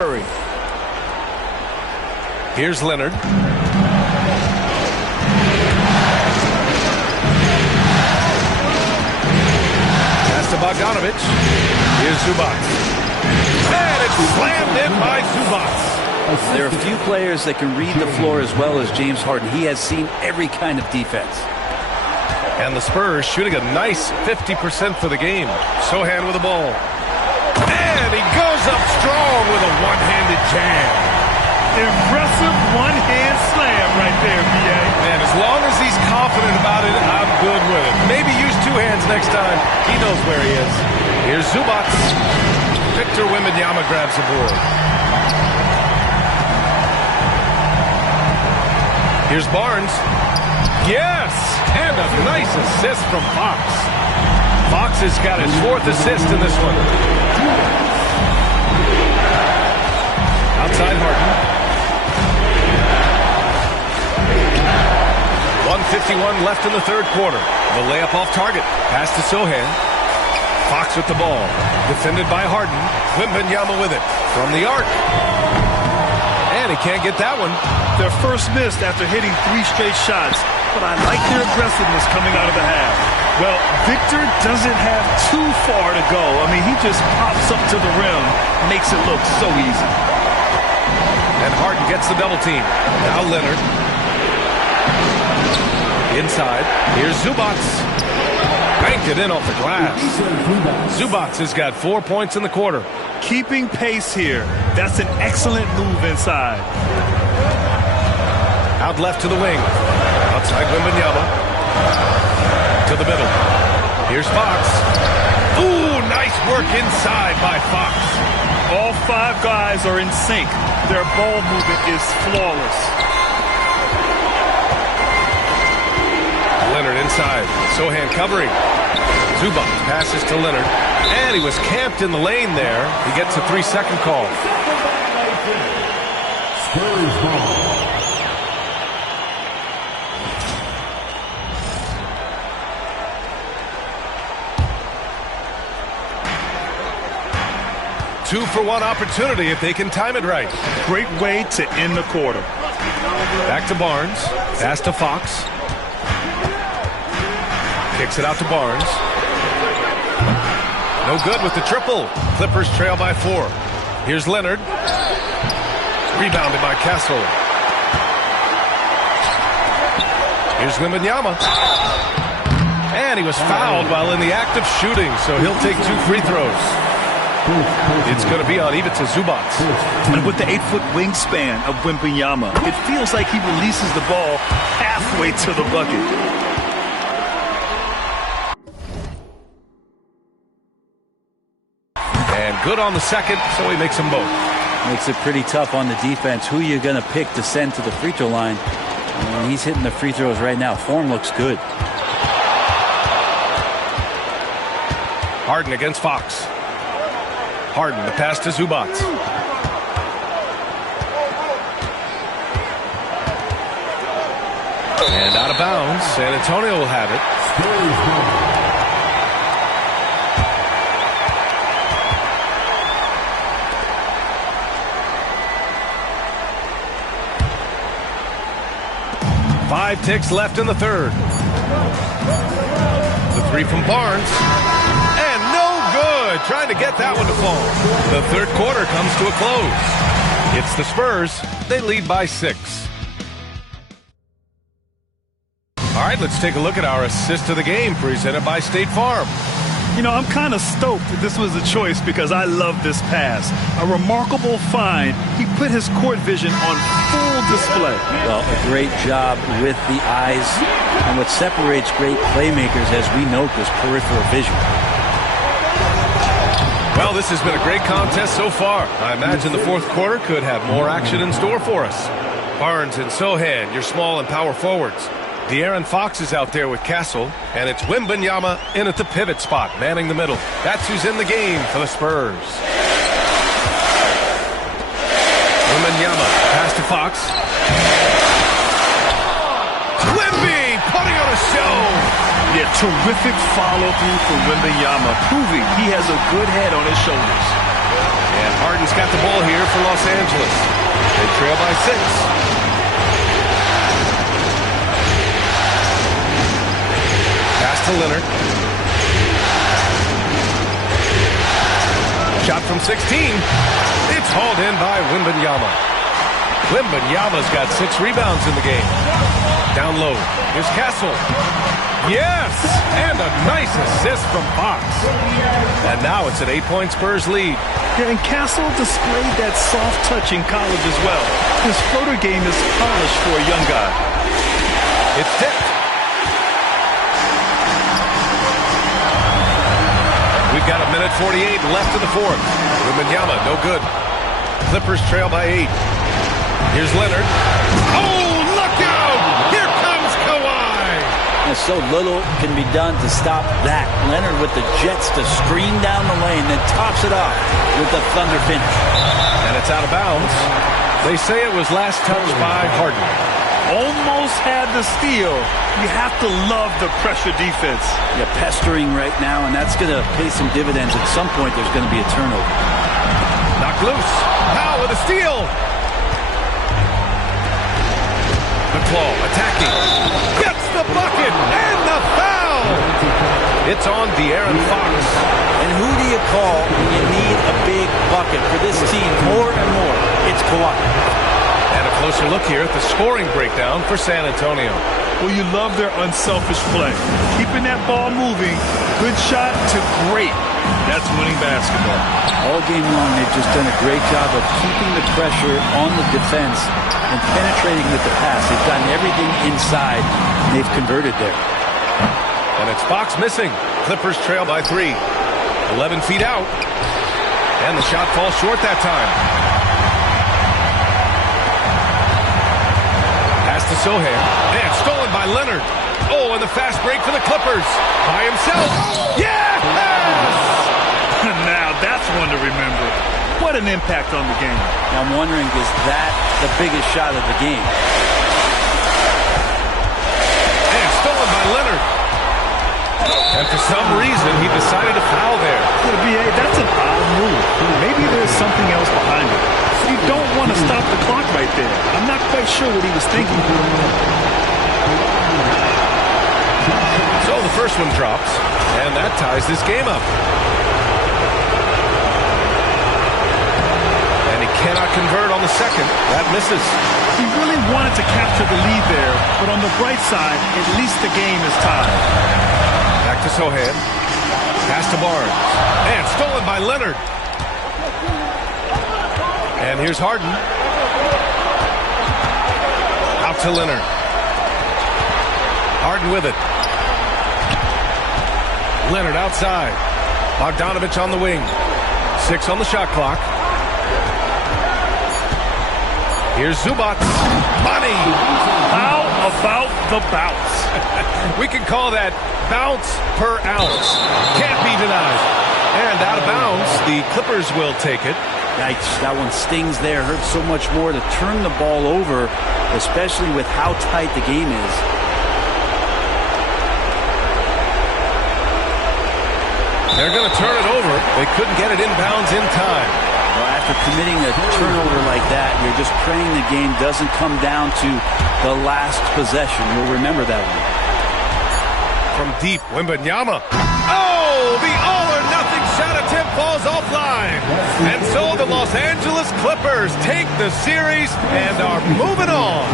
Curry. Here's Leonard. Pass to Bogdanovich. Here's Zubac. And it's slammed in by Zubac. There are few players that can read the floor as well as James Harden. He has seen every kind of defense. And the Spurs shooting a nice 50% for the game. Sohan with the ball. And he goes up strong with a one-handed jam. Impressive one-hand slam right there, B.A. And as long as he's confident about it, I'm good with it. Maybe use two hands next time. He knows where he is. Here's Zubac. Victor Wembanyama grabs the board. Here's Barnes. Yes! And a nice assist from Fox. Fox has got his fourth assist in this one. Outside Harden. 1:51 left in the third quarter. The layup off target. Pass to Sohan. Fox with the ball. Defended by Harden. Wembanyama with it. From the arc. And he can't get that one. Their first miss after hitting 3 straight shots. But I like their aggressiveness coming out of the half. Well, Victor doesn't have too far to go. I mean, he just pops up to the rim. Makes it look so easy. And Harden gets the double team. Now Leonard. Inside. Here's Zubac. Banked it in off the glass. Zubac has got 4 points in the quarter. Keeping pace here. That's an excellent move inside. Out left to the wing. Outside Wembanyama. To the middle. Here's Fox. Ooh, nice work inside by Fox. All 5 guys are in sync. Their ball movement is flawless. Leonard inside. Sohan covering. Zubac passes to Leonard. And he was camped in the lane there. He gets a 3-second call. Spurs ball. Two-for-one opportunity if they can time it right. Great way to end the quarter. Back to Barnes. Pass to Fox. Kicks it out to Barnes. No good with the triple. Clippers trail by 4. Here's Leonard. Rebounded by Castle. Here's Wembanyama. And he was fouled while in the act of shooting, so he'll take 2 free throws. It's going to be on even to Zubac. And with the 8-foot wingspan of Wembanyama, it feels like he releases the ball halfway to the bucket. And good on the second, so he makes them both. Makes it pretty tough on the defense. Who you're going to pick to send to the free throw line. I mean, he's hitting the free throws right now. Form looks good. Harden against Fox. Harden, the pass to Zubac. And out of bounds. San Antonio will have it. 5 ticks left in the third. The 3 from Barnes. And no good. Trying to get that one to fall. The third quarter comes to a close. It's the Spurs. They lead by 6. All right, let's take a look at our assist of the game presented by State Farm. You know, I'm kind of stoked that this was a choice because I love this pass. A remarkable find. He put his court vision on full display. Well, a great job with the eyes. And what separates great playmakers, as we note, is peripheral vision. Well, this has been a great contest so far. I imagine the fourth quarter could have more action in store for us. Barnes and Sohan, your small and power forwards. De'Aaron Fox is out there with Castle, and it's Wembanyama in at the pivot spot, manning the middle. That's who's in the game for the Spurs. Wembanyama, pass to Fox. Wemby putting on a show. Yeah, terrific follow-through for Wembanyama, proving he has a good head on his shoulders. And Harden's got the ball here for Los Angeles. They trail by 6. Pass to Leonard. Shot from 16. It's hauled in by Wembanyama. Wembanyama's got 6 rebounds in the game. Down low. Here's Castle. Yes! And a nice assist from Fox. And now it's an 8-point Spurs lead. Yeah, and Castle displayed that soft touch in college as well. His floater game is polished for a young guy. It's tipped. We've got 1:48 left in the fourth. Wembanyama, no good. Clippers trail by 8. Here's Leonard. Oh, look out! Here comes Kawhi! So little can be done to stop that. Leonard with the Jets to screen down the lane, then tops it off with the Thunder finish. And it's out of bounds. They say it was last touched by Harden. Almost had the steal. You have to love the pressure defense. Yeah, pestering right now, and that's going to pay some dividends. At some point, there's going to be a turnover. Knocked loose. Powell with a steal. McClaw attacking. Gets the bucket and the foul. It's on De'Aaron Fox. And who do you call when you need a big bucket for this team more and more? It's Kawhi. And a closer look here at the scoring breakdown for San Antonio. Well, you love their unselfish play. Keeping that ball moving, good shot to great. That's winning basketball. All game long, they've just done a great job of keeping the pressure on the defense and penetrating with the pass. They've gotten everything inside, and they've converted there. And it's Fox missing. Clippers trail by 3. 11 feet out. And the shot falls short that time. Pass to Sohan. And stolen by Leonard. Oh, and the fast break for the Clippers. By himself. Yes! Now, that's one to remember. What an impact on the game. Now, I'm wondering, is that the biggest shot of the game? And stolen by Leonard. And for some reason, he decided to foul there. Yeah, B.A., that's an odd move. Maybe there's something else behind it. You don't want to stop the clock right there. I'm not quite sure what he was thinking. So the first one drops, and that ties this game up. And he cannot convert on the second. That misses. He really wanted to capture the lead there, but on the bright side, at least the game is tied. Back to Sohan. Pass to Barnes. And stolen by Leonard. And here's Harden. Out to Leonard. Harden with it. Leonard outside. Bogdanovich on the wing. 6 on the shot clock. Here's Zubac. Money. How about the bounce? We can call that bounce per ounce. Can't be denied. And out of bounds, the Clippers will take it. Yikes, that one stings there. Hurts so much more to turn the ball over, especially with how tight the game is. They're going to turn it over. They couldn't get it inbounds in time. Well, after committing a turnover like that, you're just praying the game doesn't come down to the last possession. You'll remember that one. From deep, Wembanyama. Oh, the all-or-nothing shot attempt falls offline. And so the Los Angeles Clippers take the series and are moving on.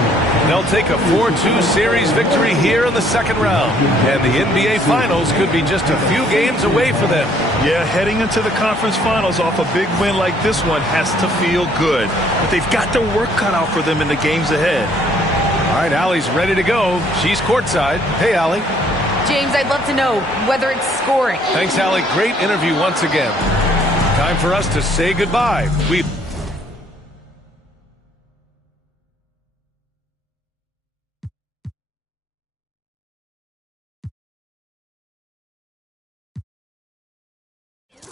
They'll take a 4-2 series victory here in the second round. And the NBA Finals could be just a few games away for them. Yeah, heading into the conference finals off a big win like this one has to feel good. But they've got their work cut out for them in the games ahead. All right, Allie's ready to go. She's courtside. Hey, Allie. James, I'd love to know whether it's scoring. Thanks, Allie. Great interview once again. Time for us to say goodbye.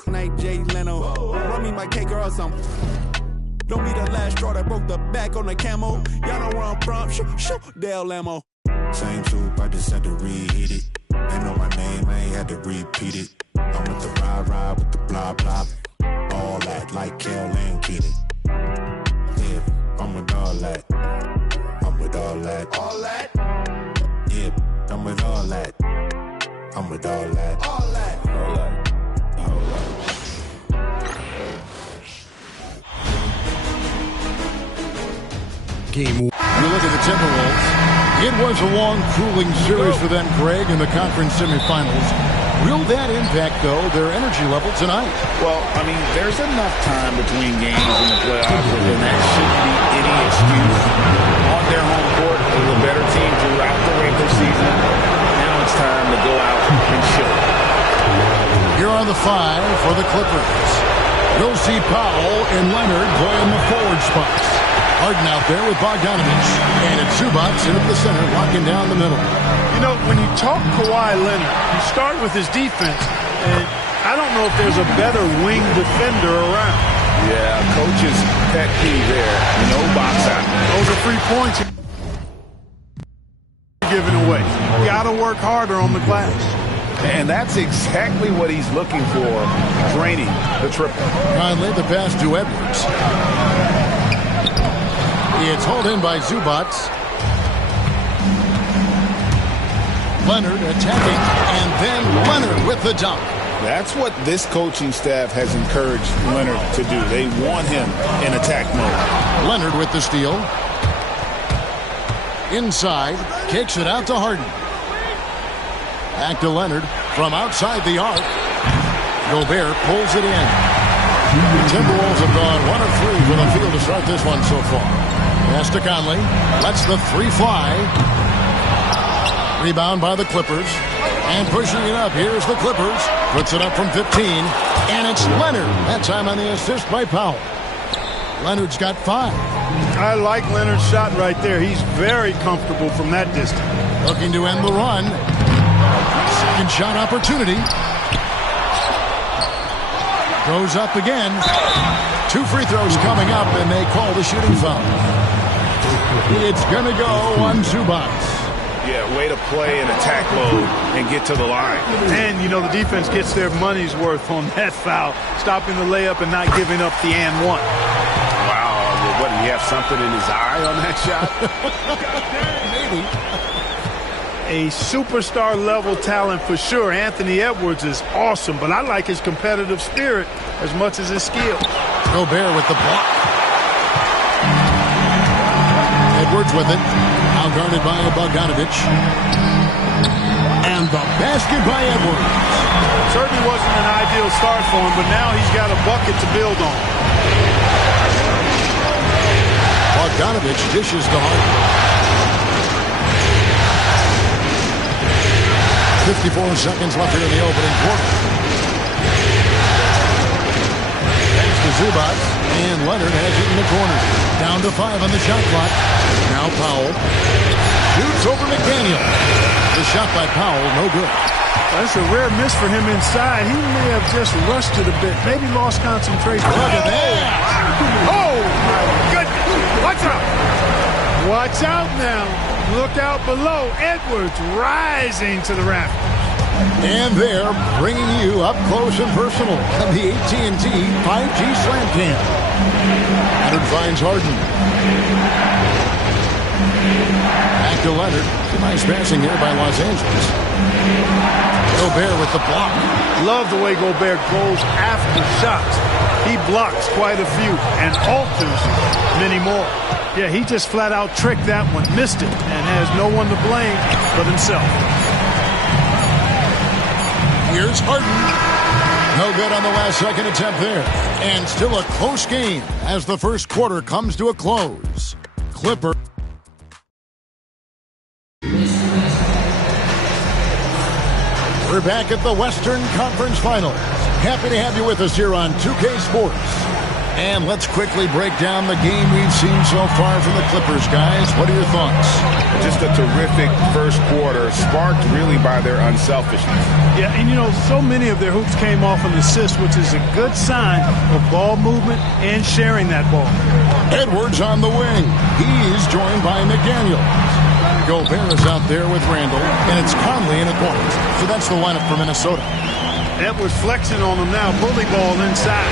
Night Jay Leno, run me my cake or something. Don't be the last straw that broke the back on the camo. Y'all know where I'm from. Shoot, Dale Lamo. Same soup, I just had to reheat it. They know my name, I ain't had to repeat it. I'm with the ride with the blah blah. all that, like Kel and Keenan. Yeah, I'm with all that. I'm with all that. All that? Yeah, I'm with all that. I'm with all that. All that. All that. All that. Game. You look at the Timberwolves. It was a long, grueling series for them, Greg, in the conference semifinals. Will that impact, though, their energy level tonight? Well, I mean, there's enough time between games in the playoffs, and that shouldn't be any excuse. On their home court, they were a better team throughout the regular season. Now it's time to go out and show. Here are the five for the Clippers. You'll see Powell and Leonard playing the forward spots. Harden out there with Bogdanovich. And it's Zubac in the center, locking down the middle. You know, when you talk Kawhi Leonard, you start with his defense, and I don't know if there's a better wing defender around. Yeah, coach's pet peeve there. No box out. Those are 3 points given away. You got to work harder on the glass. And that's exactly what he's looking for, draining the triple. Conley, the pass to Edwards. It's hauled in by Zubac. Leonard attacking, and then Leonard with the dunk. That's what this coaching staff has encouraged Leonard to do. They want him in attack mode. Leonard with the steal. Inside, kicks it out to Harden. Back to Leonard from outside the arc. Gobert pulls it in. The Timberwolves have gone 1 of 3 from the field to start this one so far. Pass to Conley. Lets the three fly. Rebound by the Clippers. And pushing it up. Here's the Clippers. Puts it up from 15. And it's Leonard. That time on the assist by Powell. Leonard's got 5. I like Leonard's shot right there. He's very comfortable from that distance. Looking to end the run. Second shot opportunity. Goes up again. 2 free throws coming up, and they call the shooting foul. It's going to go on Zubac. Yeah, way to play in attack mode and get to the line. And, you know, the defense gets their money's worth on that foul, stopping the layup and not giving up the and one. Wow, what, did he have something in his eye on that shot? Maybe. A superstar level talent for sure. Anthony Edwards is awesome, but I like his competitive spirit as much as his skill. Gobert with the block. Edwards with it. Now guarded by Bogdanovich. And the basket by Edwards. Certainly wasn't an ideal start for him, but now he's got a bucket to build on. Bogdanovich dishes to Harden. 54 seconds left here in the opening quarter. Thanks to Zubac, and Leonard has it in the corner. Down to 5 on the shot clock. Now Powell shoots over McDaniel. The shot by Powell, no good. That's a rare miss for him inside. He may have just rushed it a bit, maybe lost concentration. Look at that. Oh, my goodness. Watch out. Watch out now. Look out below. Edwards rising to the rafters. And they're bringing you up close and personal on the AT&T 5G Slam Cam. Leonard finds Harden. Back to Leonard. Nice passing here by Los Angeles. Gobert with the block. Love the way Gobert goes after shots. He blocks quite a few and alters many more. Yeah, he just flat out tricked that one, missed it, and has no one to blame but himself. Here's Harden. No good on the last second attempt there. And still a close game as the first quarter comes to a close. Clipper. We're back at the Western Conference Finals. Happy to have you with us here on 2K Sports. And let's quickly break down the game we've seen so far from the Clippers, guys. What are your thoughts? Just a terrific first quarter, sparked really by their unselfishness. Yeah, and you know, so many of their hoops came off an assist, which is a good sign of ball movement and sharing that ball. Edwards on the wing. He's joined by McDaniel. Gobert is out there with Randall, and it's Conley in the corner. So that's the lineup for Minnesota. Edwards flexing on him now. Bully ball inside.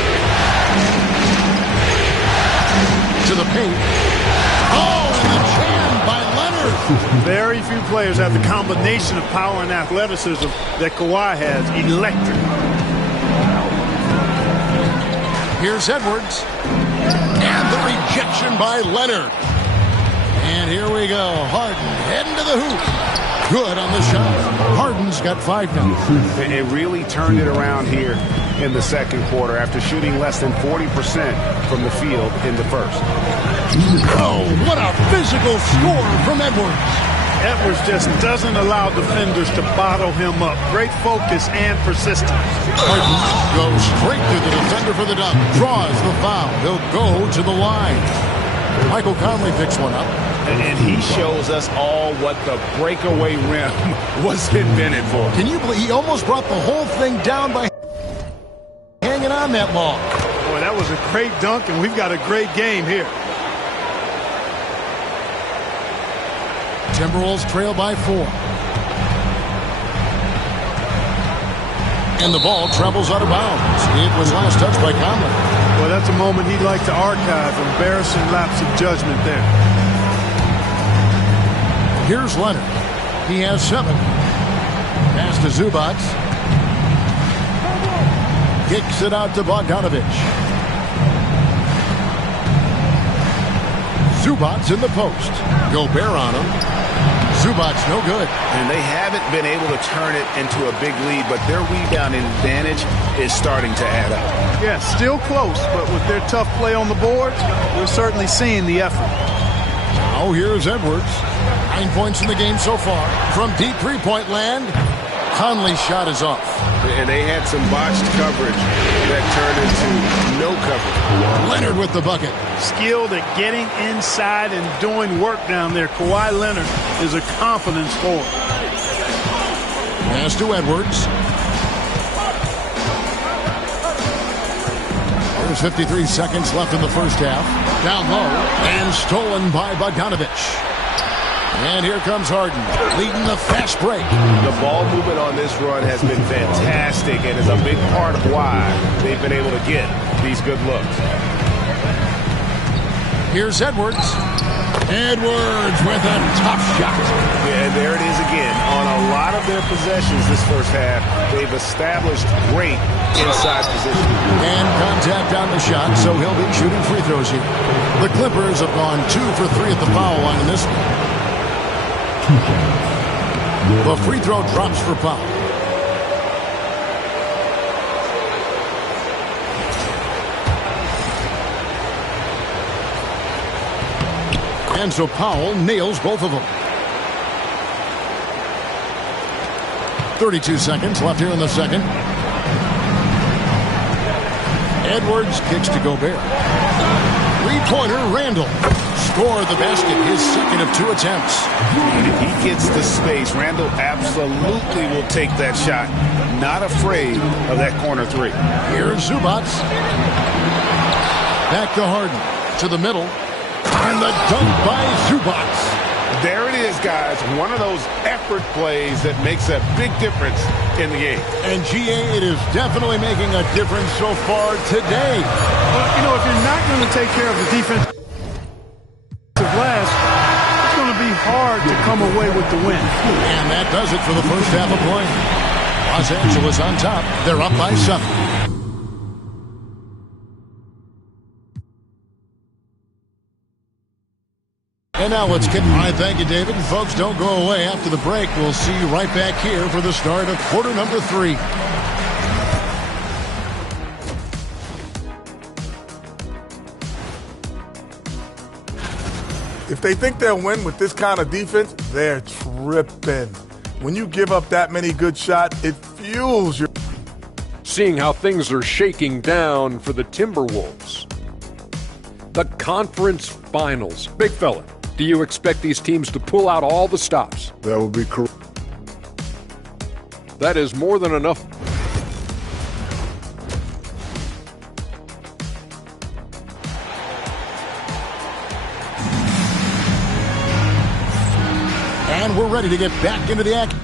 To the paint. Oh, and the jam by Leonard. Very few players have the combination of power and athleticism that Kawhi has. Electric. Here's Edwards. And the rejection by Leonard. And here we go. Harden heading to the hoop. Good on the shot. Harden's got 5 now. It really turned it around here in the second quarter after shooting less than 40% from the field in the first. Oh, what a physical score from Edwards. Edwards just doesn't allow defenders to bottle him up. Great focus and persistence. Harden goes straight to the defender for the dunk. Draws the foul. He'll go to the line. Michael Conley picks one up. And he shows us all what the breakaway rim was invented for. Can you believe he almost brought the whole thing down by hanging on that long? Boy, that was a great dunk, and we've got a great game here. Timberwolves trail by 4. And the ball travels out of bounds. It was last touched by Conley. Well, that's a moment he'd like to archive. Embarrassing lapse of judgment there. Here's Leonard. He has 7. Pass to Zubac. Kicks it out to Bogdanovich. Zubac in the post. Gobert on him. Zubac no good. And they haven't been able to turn it into a big lead, but their rebounding advantage is starting to add up. Yeah, still close, but with their tough play on the boards, we're certainly seeing the effort. Now here's Edwards. 9 points in the game so far. From deep three-point land, Conley's shot is off. And they had some botched coverage that turned into no coverage. Leonard with the bucket. Skilled at getting inside and doing work down there. Kawhi Leonard is a confidence forward. Pass to Edwards. There's 53 seconds left in the first half. Down low and stolen by Bogdanovich. And here comes Harden, leading the fast break. The ball movement on this run has been fantastic and is a big part of why they've been able to get these good looks. Here's Edwards. Edwards with a tough shot. Yeah, and there it is again. On a lot of their possessions this first half, they've established great inside position. And contact on the shot, so he'll be shooting free throws here. The Clippers have gone 2 for 3 at the foul line in this one. The free throw drops for Powell. And so Powell nails both of them. 32 seconds left here in the second. Edwards kicks to Gobert. Three-pointer, Randall. Scored the basket, his second of 2 attempts. And if he gets the space, Randall absolutely will take that shot. Not afraid of that corner 3. Here's Zubac. Back to Harden. To the middle. And the dunk by Zubac. There it is, guys. One of those effort plays that makes a big difference in the game. And GA, it is definitely making a difference so far today. Well, you know, if you're not going to take care of the defense last, it's going to be hard to come away with the win. And that does it for the first half of play. Los Angeles on top. They're up by 7. And now let's get... All right, thank you, David. And folks, don't go away. After the break, we'll see you right back here for the start of quarter number 3. If they think they'll win with this kind of defense, they're tripping. When you give up that many good shots, it fuels your... Seeing how things are shaking down for the Timberwolves. The conference finals. Big fella, do you expect these teams to pull out all the stops? That would be correct. That is more than enough. And we're ready to get back into the action.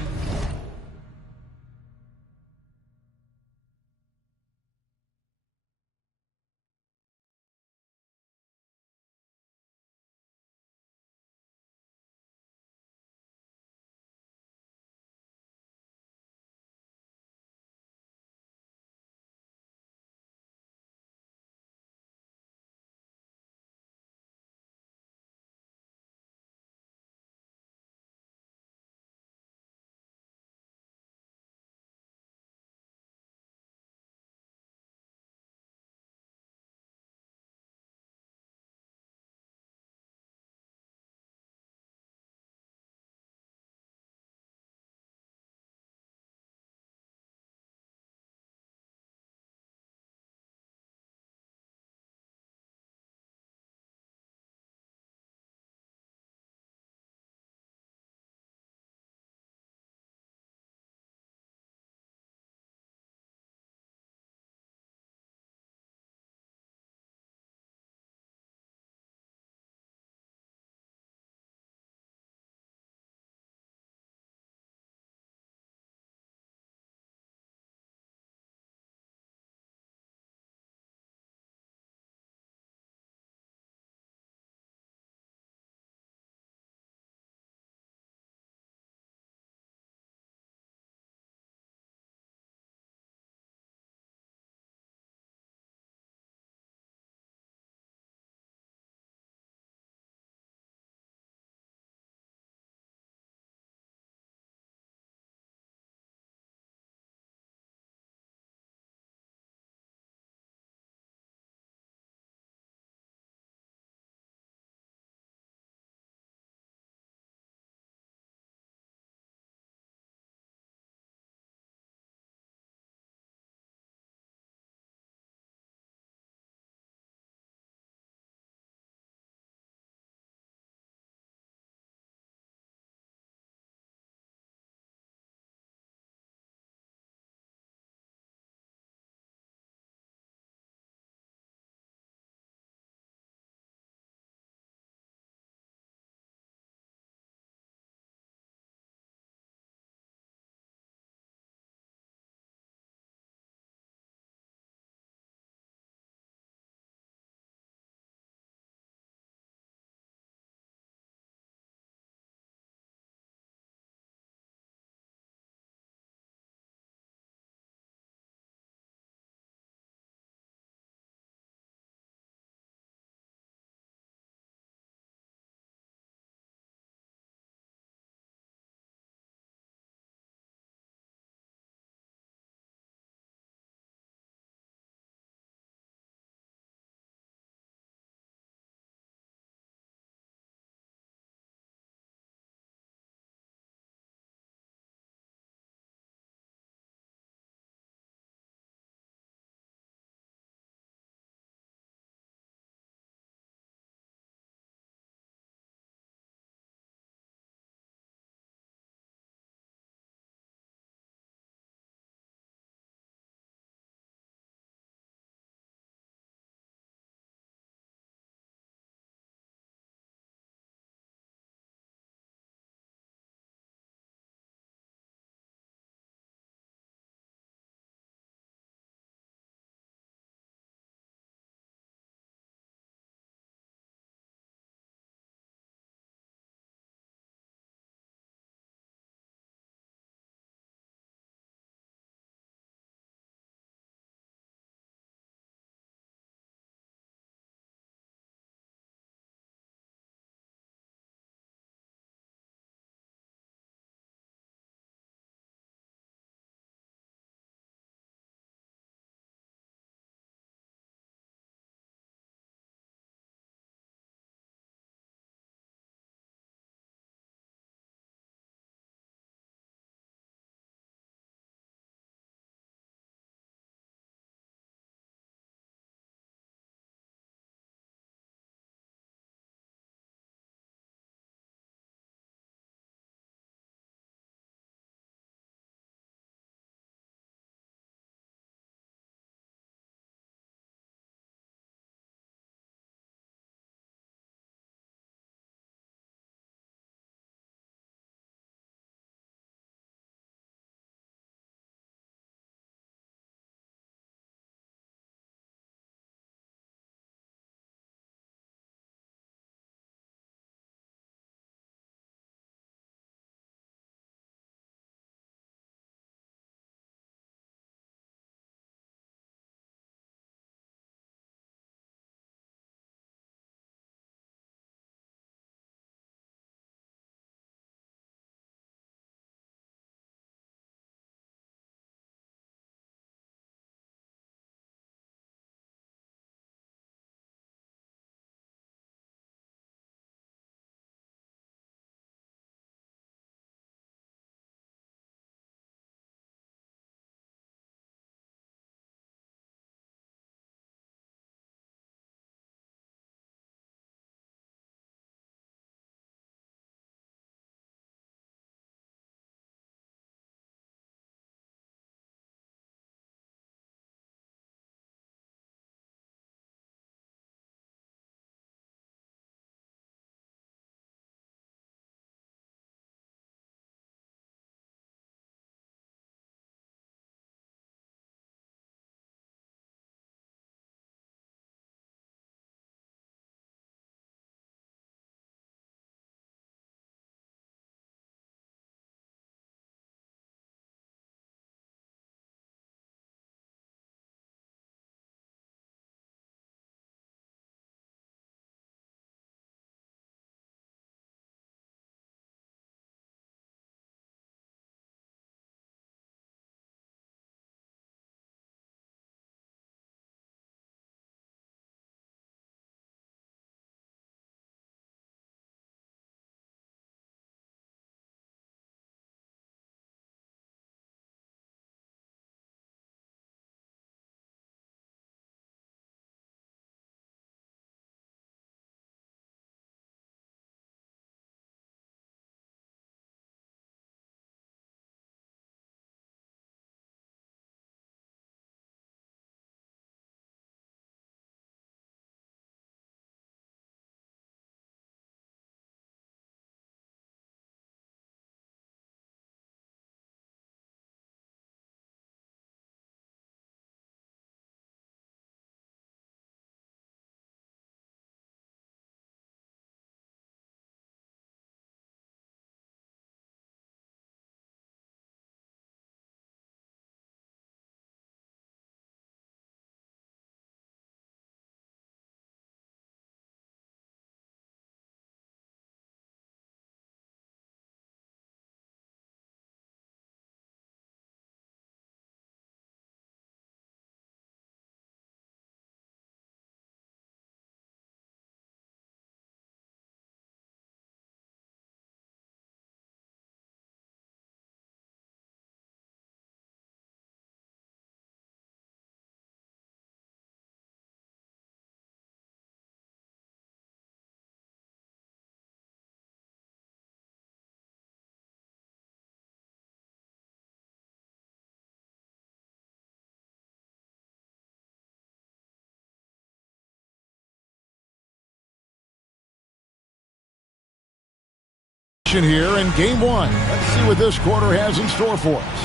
Here in game one. Let's see what this quarter has in store for us.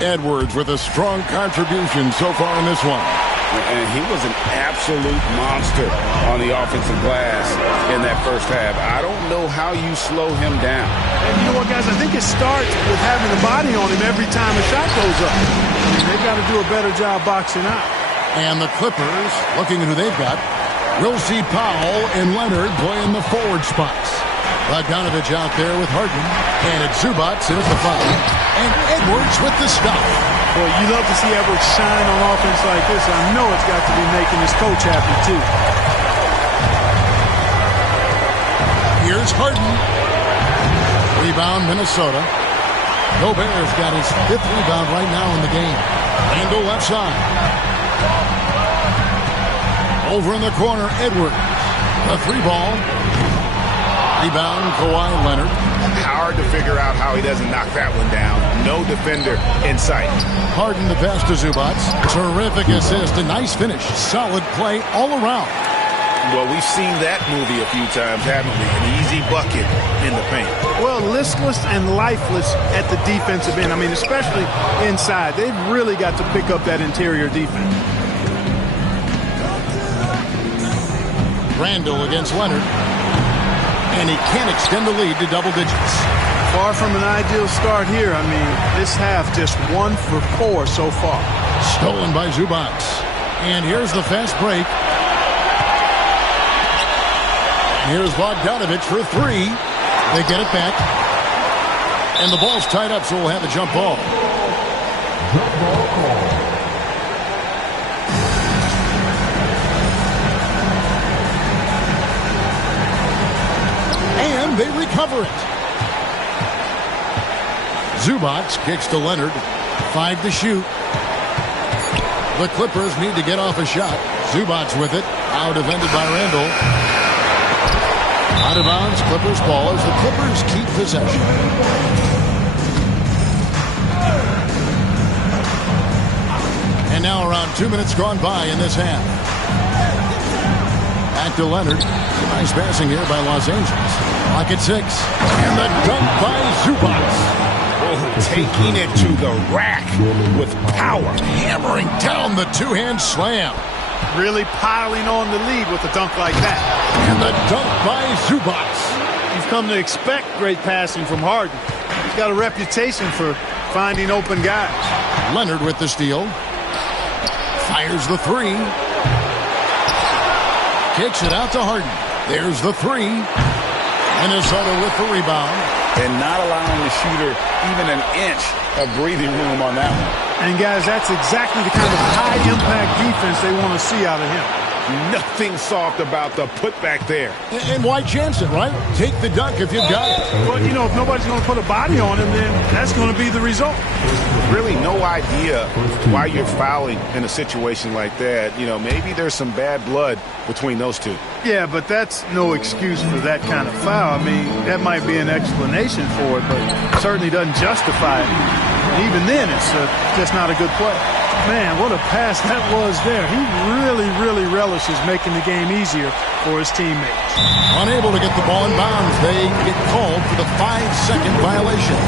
Edwards with a strong contribution so far in this one. And he was an absolute monster on the offensive glass in that first half. I don't know how you slow him down. And you know what, guys? I think it starts with having the body on him every time a shot goes up. I mean, they've got to do a better job boxing out. And the Clippers, looking at who they've got, we'll see Powell and Leonard playing the forward spots. Bogdanovich out there with Harden. And it's Zubac in at the foul. And Edwards with the stop. Boy, you love to see Edwards shine on offense like this. I know it's got to be making his coach happy, too. Here's Harden. Rebound, Minnesota. Gobert's got his 5th rebound right now in the game. Randle left side. Over in the corner, Edwards. The 3-ball. Rebound, Kawhi Leonard. Hard to figure out how he doesn't knock that one down. No defender in sight. Harden the pass to Zubac. Terrific assist. A nice finish. Solid play all around. Well, we've seen that movie a few times, haven't we? An easy bucket in the paint. Well, listless and lifeless at the defensive end. I mean, especially inside. They've really got to pick up that interior defense. Randle against Leonard. And he can't extend the lead to double digits. Far from an ideal start here. I mean, this half just 1 for 4 so far. Stolen by Zubac. And here's the fast break. Here's Bogdanovich for 3. They get it back. And the ball's tied up, so we'll have a jump ball. And they recover it. Zubac kicks to Leonard. 5 to shoot. The Clippers need to get off a shot. Zubac with it. Now defended by Randle. Out of bounds, Clippers ball as the Clippers keep possession. And now around 2 minutes gone by in this half. Back to Leonard. Nice passing here by Los Angeles. Clock at 6. And the dunk by Zubac. Oh, taking it to the rack with power. Hammering down the two-hand slam. Really piling on the lead with a dunk like that. And the dunk by Zubac. You've come to expect great passing from Harden. He's got a reputation for finding open guys. Leonard with the steal. Fires the 3. Kicks it out to Harden. There's the 3. Minnesota with the rebound. And not allowing the shooter even an inch of breathing room on that one. And, guys, that's exactly the kind of high-impact defense they want to see out of him. Nothing soft about the putback there. And why chance it, right? Take the dunk if you've got it. But, you know, if nobody's going to put a body on him, then that's going to be the result. Really no idea why you're fouling in a situation like that. You know, maybe there's some bad blood between those two. Yeah, but that's no excuse for that kind of foul. I mean, that might be an explanation for it, but certainly doesn't justify it. And even then, it's just not a good play. Man, what a pass that was there. He really, really relishes making the game easier for his teammates. Unable to get the ball in bounds, they get called for the 5-second violation.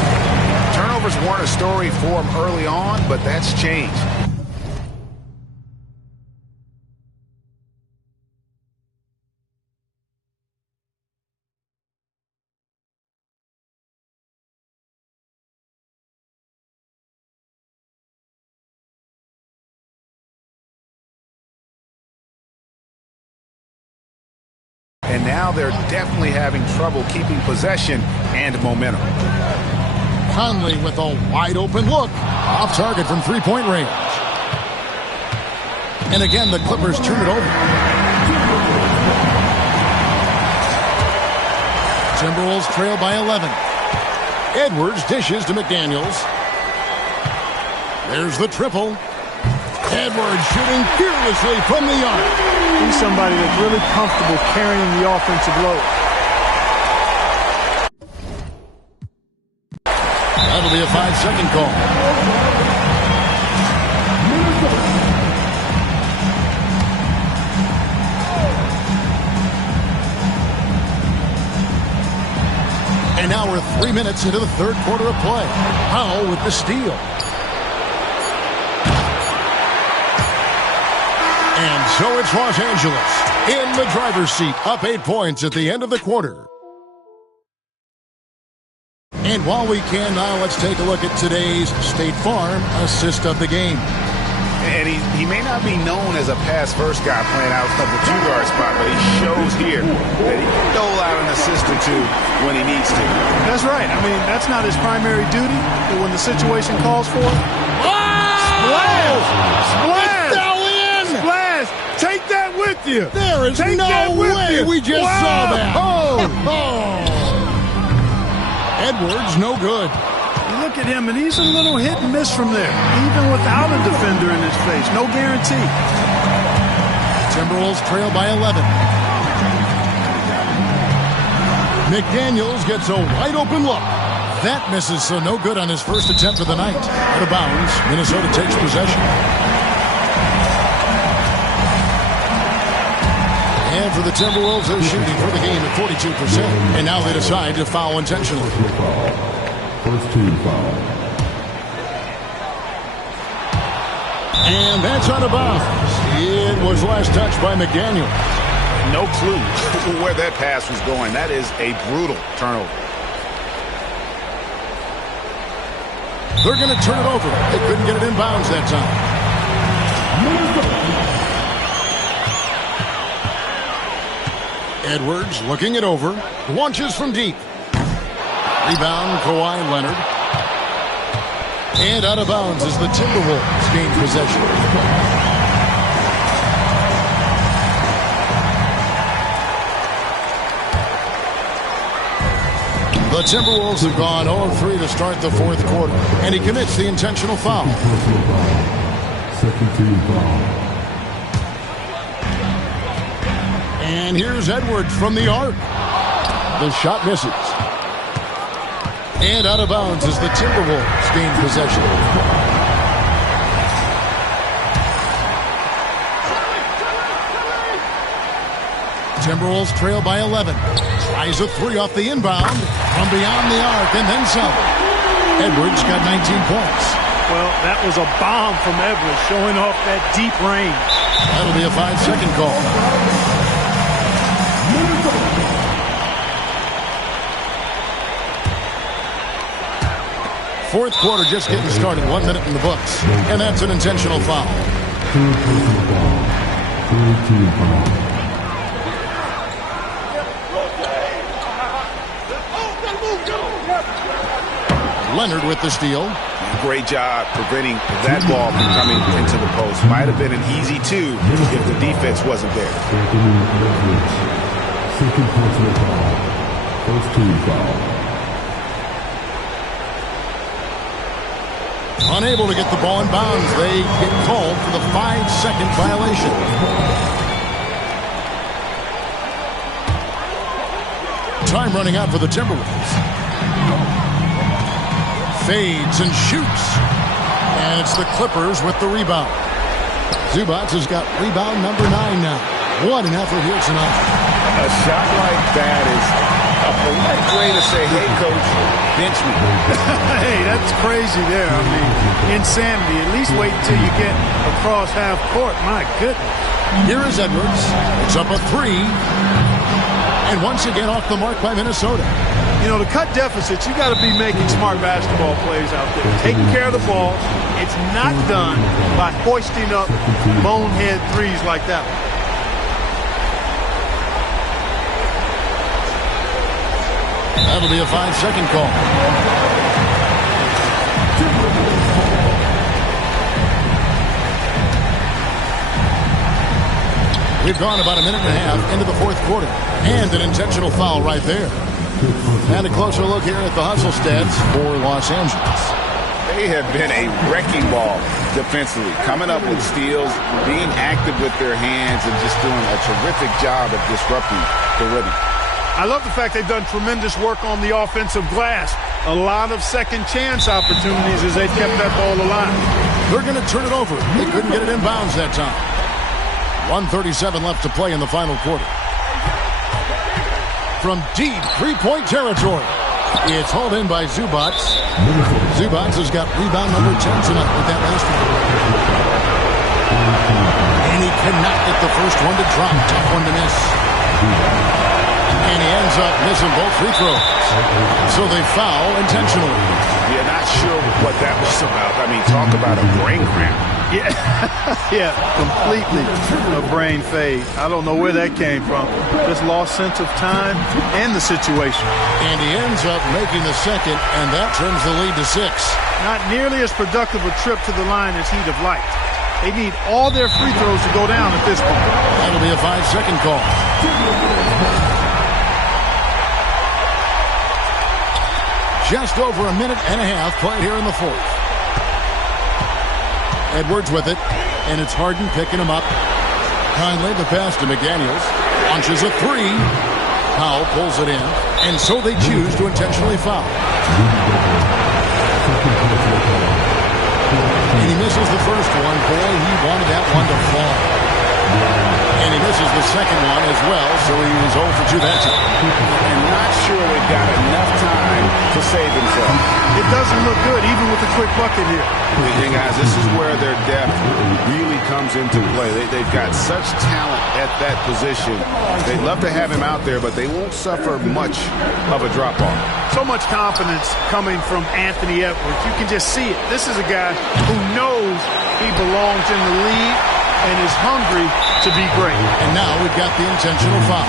Turnovers weren't a story for him early on, but that's changed. And now they're definitely having trouble keeping possession and momentum. Conley with a wide-open look. Off target from three-point range. And again, the Clippers turn it over. Timberwolves trail by 11. Edwards dishes to McDaniels. There's the triple. Edwards shooting fearlessly from the arc. He's somebody that's really comfortable carrying the offensive load. That'll be a 5-second call. And now we're 3 minutes into the third quarter of play. Powell with the steal. And so it's Los Angeles in the driver's seat, up 8 points at the end of the quarter. And while we can now, let's take a look at today's State Farm assist of the game. And he may not be known as a pass-first guy playing out of the two-guard spot, but he shows here that he can dole out an assist or two when he needs to. That's right. I mean, that's not his primary duty, but when the situation calls for it. Splash! Splash! It fell in! Splash! Take that with you! There is Take no way we just saw that! Oh! Edwards, no good. You look at him, and he's a little hit and miss from there, even without a defender in his face. No guarantee. Timberwolves trail by 11. McDaniels gets a wide-open look. That misses, so no good on his first attempt of the night. Out of bounds, Minnesota takes possession. And for the Timberwolves, they're shooting for the game at 42%. And now they decide to foul intentionally. First team foul. And that's out of bounds. It was last touched by McDaniel. No clue where that pass was going. That is a brutal turnover. They're going to turn it over. They couldn't get it in bounds that time. Edwards looking it over. Launches from deep. Rebound, Kawhi Leonard. And out of bounds as the Timberwolves gain possession. The Timberwolves have gone 0-3 to start the fourth quarter. And he commits the intentional foul. Second team foul. And here's Edwards from the arc. The shot misses. And out of bounds as the Timberwolves gain possession. Timberwolves trail by 11. Tries a three off the inbound from beyond the arc and then some. Edwards got 19 points. Well, that was a bomb from Edwards, showing off that deep range. That'll be a 5-second call. Fourth quarter just getting started. 1 minute in the books. And that's an intentional foul. Leonard with the steal. Great job preventing that ball from coming into the post. Might have been an easy two if the defense wasn't there. Second personal foul. First team foul. Unable to get the ball in bounds. They get called for the 5-second violation. Time running out for the Timberwolves. Fades and shoots. And it's the Clippers with the rebound. Zubac has got rebound number 9 now. What an effort here tonight. A shot like that is a polite way to say, hey, coach, bench me. Hey, that's crazy there. I mean, insanity. At least wait until you get across half court. My goodness. Here is Edwards. It's up a 3. And once again off the mark by Minnesota. You know, to cut deficits, you got to be making smart basketball plays out there. Taking care of the ball. It's not done by hoisting up bonehead threes like that one. That'll be a 5-second call. We've gone about a minute and a half into the fourth quarter. And an intentional foul right there. And a closer look here at the hustle stats for Los Angeles. They have been a wrecking ball defensively, coming up with steals, being active with their hands, and just doing a terrific job of disrupting the rhythm. I love the fact they've done tremendous work on the offensive glass. A lot of second chance opportunities as they've kept that ball alive. They're going to turn it over. They couldn't get it in bounds that time. 1:37 left to play in the final quarter. From deep three-point territory, It's hauled in by Zubats. Zubats has got rebound number 10 tonight with that last one. And he cannot get the first one to drop. Tough one to miss. And he ends up missing both free throws. So they foul intentionally. Yeah, not sure what that was about. I mean, talk about a brain cramp. Yeah, yeah, completely a brain fade. I don't know where that came from. Just lost sense of time and the situation. And he ends up making the second, and that turns the lead to 6. Not nearly as productive a trip to the line as he'd have liked. They need all their free throws to go down at this point. That'll be a 5-second call. Just over a minute and a half played here in the fourth. Edwards with it, and it's Harden picking him up. Kindly the pass to McDaniels. Launches a three. Powell pulls it in, and so they choose to intentionally foul. And he misses the first one. Boy, he wanted that one to fall. And he misses the second one as well, so he was 0 for 2 that time. And not sure they've got enough time to save themselves. It doesn't look good, even with a quick bucket here. And guys, this is where their depth really comes into play. They've got such talent at that position. They'd love to have him out there, but they won't suffer much of a drop-off. So much confidence coming from Anthony Edwards. You can just see it. This is a guy who knows he belongs in the league and is hungry to be great. And now we've got the intentional foul.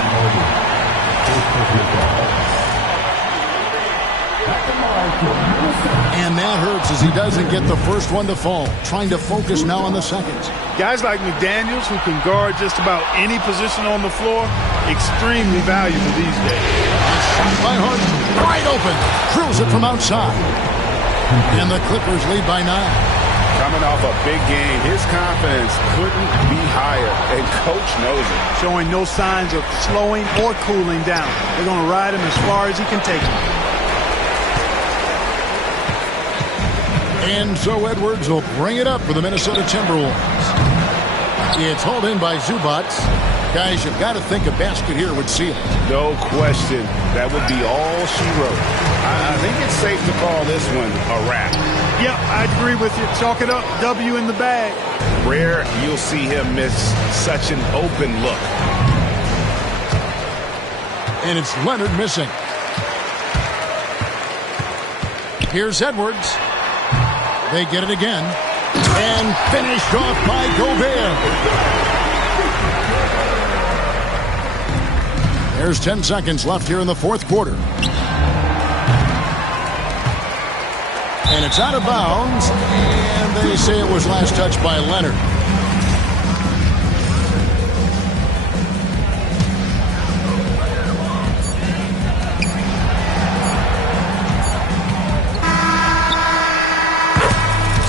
And that hurts as he doesn't get the first one to fall. Trying to focus now on the seconds. Guys like McDaniels who can guard just about any position on the floor, extremely valuable these days. Shot by Harden, wide open, drills it from outside. And the Clippers lead by 9. Coming off a big game, his confidence couldn't be higher, and Coach knows it. Showing no signs of slowing or cooling down. They're going to ride him as far as he can take him. And so Edwards will bring it up for the Minnesota Timberwolves. It's hauled in by Zubats. Guys, you've got to think a basket here would seal it. No question. That would be all she wrote. I think it's safe to call this one a wrap. Yep, I'd agree with you. Chalk it up. W in the bag. Rare you'll see him miss such an open look. And it's Leonard missing. Here's Edwards. They get it again. And finished off by Gobert. There's 10 seconds left here in the fourth quarter. And it's out of bounds. And they say it was last touched by Leonard.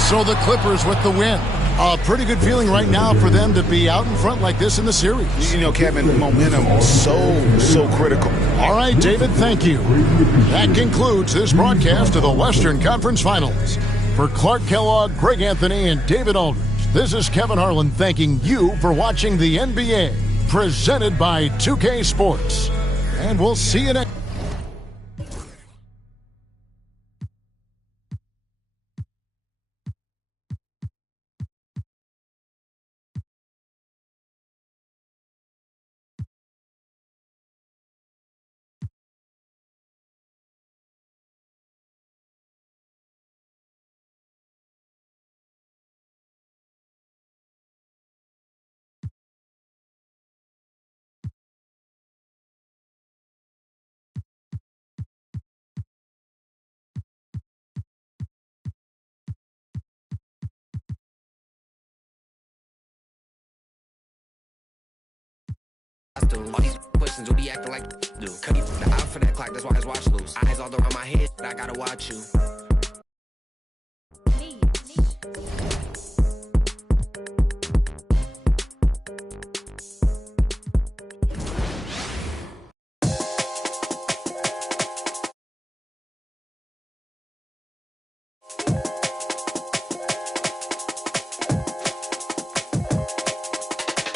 So the Clippers with the win. A pretty good feeling right now for them to be out in front like this in the series. You know, Kevin, momentum is so critical. All right, David, thank you. That concludes this broadcast of the Western Conference Finals. For Clark Kellogg, Greg Anthony, and David Aldridge, this is Kevin Harlan thanking you for watching the NBA, presented by 2K Sports. And we'll see you next. All these questions will be acting like do. Cut you from the out for that clock, that's why his watch loose. Eyes all around my head, I gotta watch you.